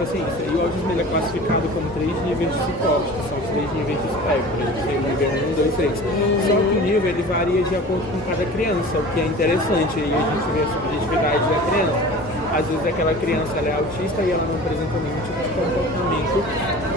paciência. E o autismo ele é classificado como 3 níveis de suporte, que são os 3 níveis de espectro. A gente tem o nível 1, 2, 3. Só que o nível ele varia de acordo com cada criança, o que é interessante. Aí a gente vê a subjetividade da criança. Às vezes aquela criança ela é autista e ela não apresenta nenhum tipo de comportamento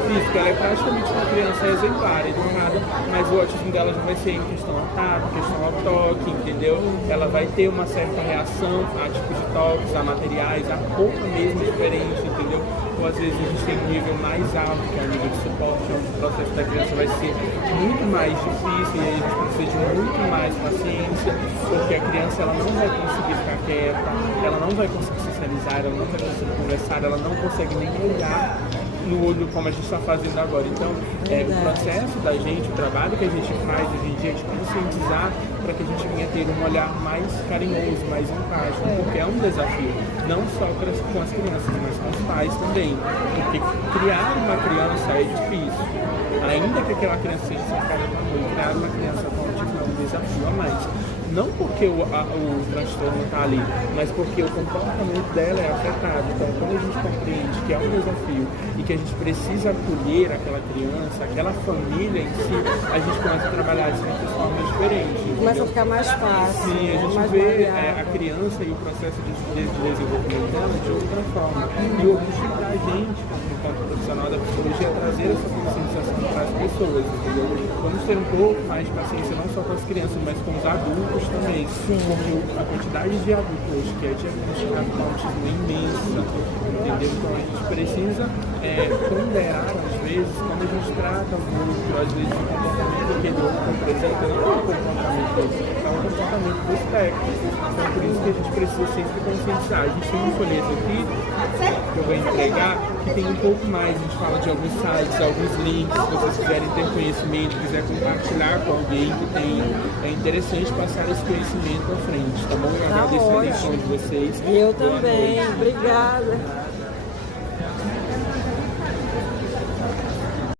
físico. Ela é praticamente uma criança exemplar, educada, mas o autismo dela já vai ser em questão ao tato, questão ao toque, entendeu? Ela vai ter uma certa reação a tipos de toques, a materiais, a roupa mesmo diferente, entendeu? Ou às vezes a gente tem um nível mais alto, que é o nível de suporte, onde o processo da criança vai ser muito mais difícil e aí a gente precisa de muito mais paciência, porque a criança ela não vai conseguir ficar quieta, ela não vai conseguir socializar, ela não vai conseguir conversar, ela não consegue nem olhar no olho como a gente está fazendo agora. Então, o processo da gente, o trabalho que a gente faz hoje em dia é de conscientizar para que a gente venha ter um olhar mais carinhoso, mais empático, porque é um desafio, não só com as crianças, mas com os pais também, porque criar uma criança é difícil, ainda que aquela criança seja cercada de amor, criar uma criança com autismo é um desafio a mais. Não porque o transtorno está ali, mas porque o comportamento dela é afetado. Então, quando a gente compreende que é um desafio e que a gente precisa acolher aquela criança, aquela família em si, a gente começa a trabalhar de certas formas diferentes. Começa a ficar mais fácil. Sim, a gente vê a criança e o processo de desenvolvimento dela de outra forma. E o objetivo da gente, enquanto profissional da psicologia, é trazer essa conscientização para as pessoas, entendeu? Vamos ter um pouco mais de paciência não só com as crianças, mas com os adultos também. Sim. Porque a quantidade de adultos hoje que é diagnosticado com autismo é imensa, entendeu? Então a gente precisa ponderar, às vezes, quando a gente trata o outro, às vezes o comportamento que ele apresenta não é o comportamento dele, é o comportamento do espectro. Então por isso que a gente precisa sempre conscientizar. A gente tem um folheto aqui que eu vou entregar, que tem um pouco mais, a gente fala de alguns sites, alguns links, se vocês quiserem ter conhecimento, quiser compartilhar com alguém que tem, é interessante passar esse conhecimento à frente, tá bom? Eu agradeço a atenção de vocês. Eu também, obrigada.